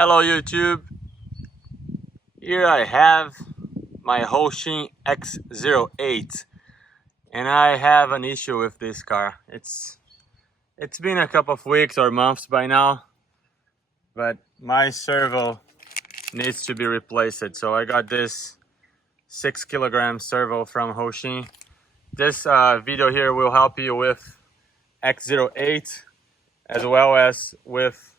Hello YouTube, here I have my Hosim X08 and I have an issue with this car. It's been a couple of weeks or months by now, but my servo needs to be replaced. So I got this 6 kilogram servo from Hosim. This video here will help you with X08 as well as with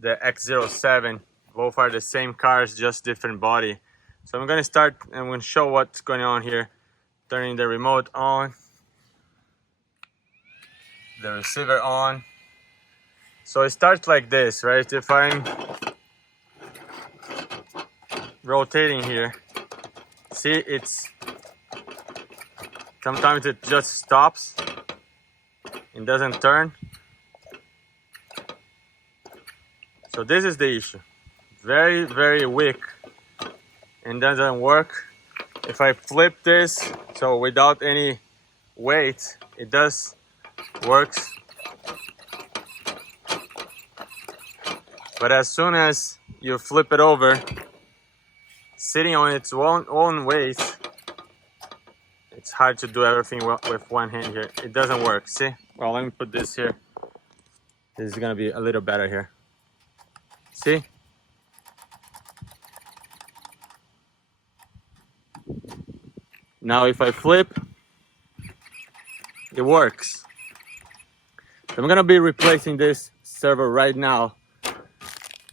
the X07. Both are the same cars, just different body. So I'm gonna start and I'm gonna show what's going on here. Turning the remote on, the receiver on. So it starts like this, right? If I'm rotating here, see, it's sometimes it just stops and doesn't turn. So this is the issue. Very weak and doesn't work. If I flip this, so without any weight, it does works. But as soon as you flip it over, sitting on its own weight, it's hard to do everything with one hand here. It doesn't work, see? Well, let me put this here. This is gonna be a little better here. See? Now if I flip, it works. I'm gonna be replacing this servo right now.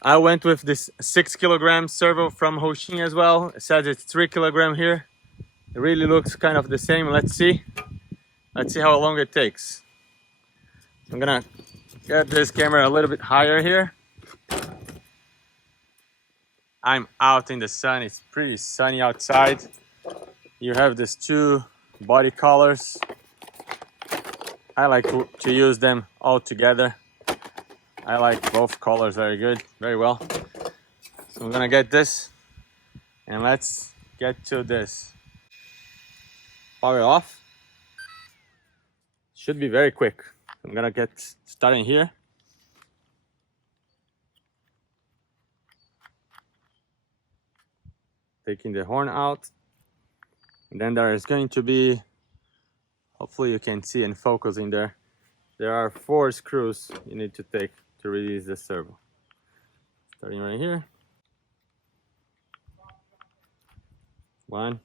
I went with this 6 kilogram servo from Hosim as well. It says it's 3 kilogram here. It really looks kind of the same. Let's see how long it takes. I'm gonna get this camera a little bit higher here. I'm out in the sun. It's pretty sunny outside. You have these two body colors. I like to use them all together. I like both colors very well. So I'm gonna get this and let's get to this. Power off. Should be very quick. I'm gonna get starting here. Taking the horn out. And then there is going to be, hopefully you can see and focus in there. There are 4 screws you need to take to release the servo. Starting right here. 1.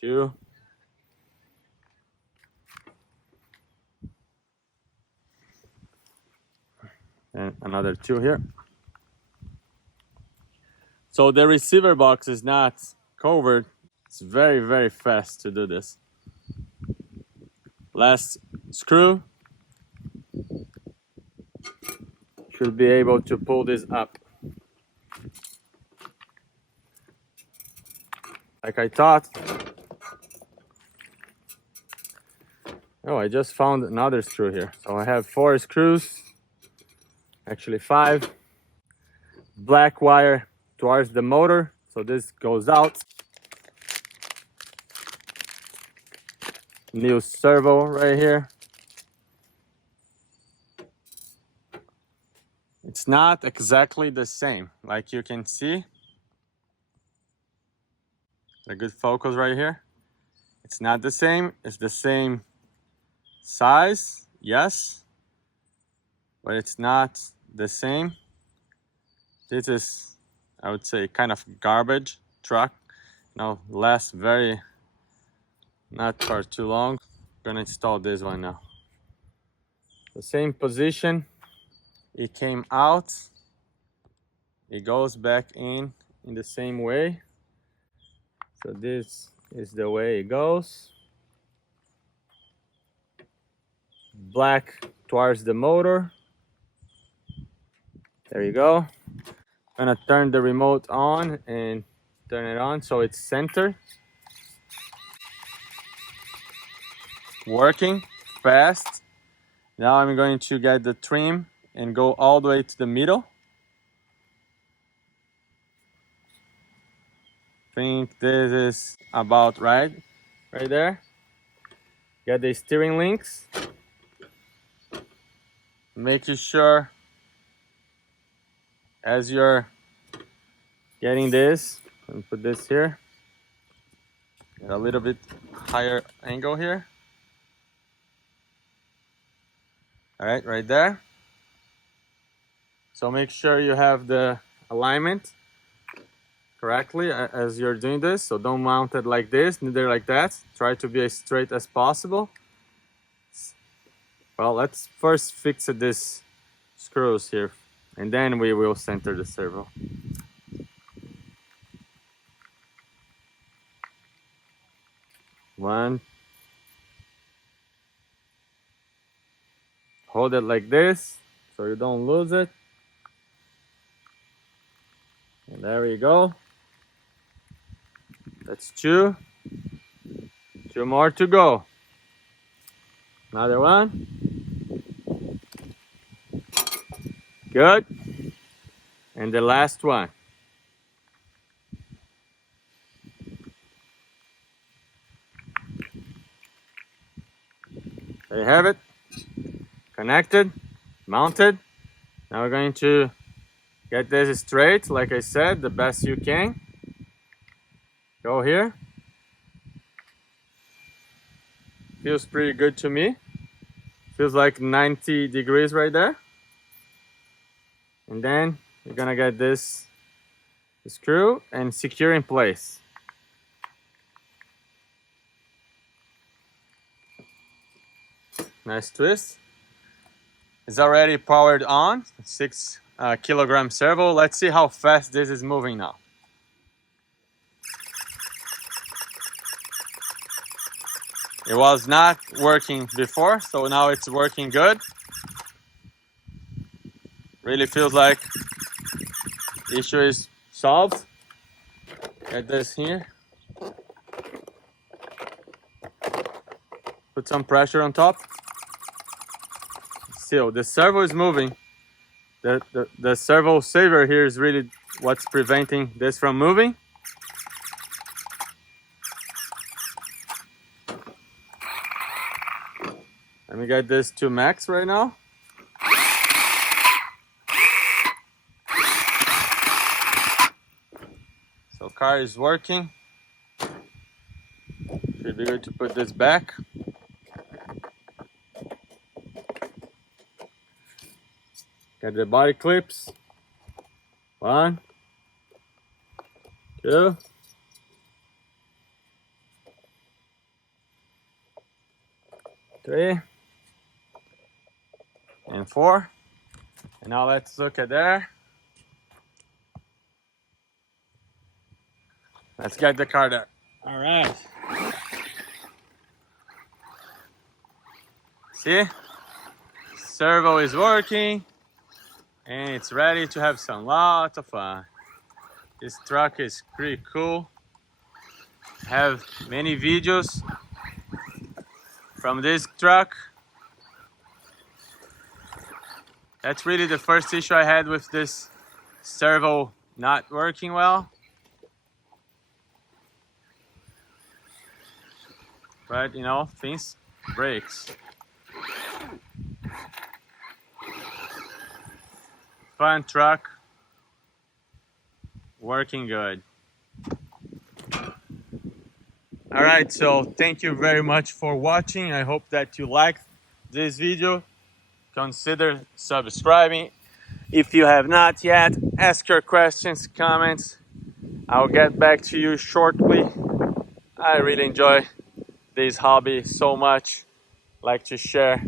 2. And another 2 here. So the receiver box is not covered. It's very fast to do this. Last screw. Should be able to pull this up. Like I thought. Oh, I just found another screw here. So I have 4 screws. Actually 5. Black wire towards the motor. So this goes out. New servo right here. It's not exactly the same, like you can see. A good focus right here. It's not the same. It's the same size, yes, but it's not the same. This is, I would say, kind of garbage truck. Now, lasts not for too long. I'm gonna install this one now. The same position. It came out. It goes back in the same way. So this is the way it goes. Black towards the motor. There you go. I'm gonna turn the remote on and turn it on so it's centered. Working fast. Now I'm going to get the trim and go all the way to the middle. I think this is about right there. Get the steering links. making sure as you're getting this, and put this here, get a little bit higher angle here. All right, right there. So make sure you have the alignment correctly as you're doing this. So don't mount it like this, neither like that. Try to be as straight as possible. Well, let's first fix these screws here, and then we will center the servo. One. Hold it like this so you don't lose it. And there we go. That's two. Two more to go. Another one. Good. And the last one. There you have it. Connected, mounted. Now we're going to get this straight, like I said, the best you can. Go here. Feels pretty good to me. Feels like 90 degrees right there. And then you're gonna get this screw and secure in place. Nice twist. It's already powered on. 6 kilogram servo. Let's see how fast this is moving now. It was not working before, so now it's working good. Really feels like the issue is solved. Get this here. Put some pressure on top. Still, the servo is moving. The servo saver here is really what's preventing this from moving. Let me get this to max right now. So car is working. Should be good to put this back. Get the body clips. 1, 2. 3. And 4. And now let's look at there. Let's get the car there. All right. See? Servo is working. And it's ready to have some lots of fun. This truck is pretty cool. I have many videos from this truck. That's really the first issue I had with this servo not working well. But you know, things breaks. Fun truck, working good. All right, so thank you very much for watching. I hope that you liked this video. Consider subscribing. If you have not yet, ask your questions, comments. I'll get back to you shortly. I really enjoy this hobby so much. Like to share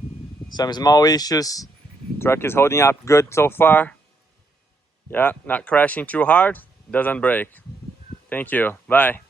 some small issues. Truck is holding up good so far. Yeah, not crashing too hard, doesn't break. Thank you, bye.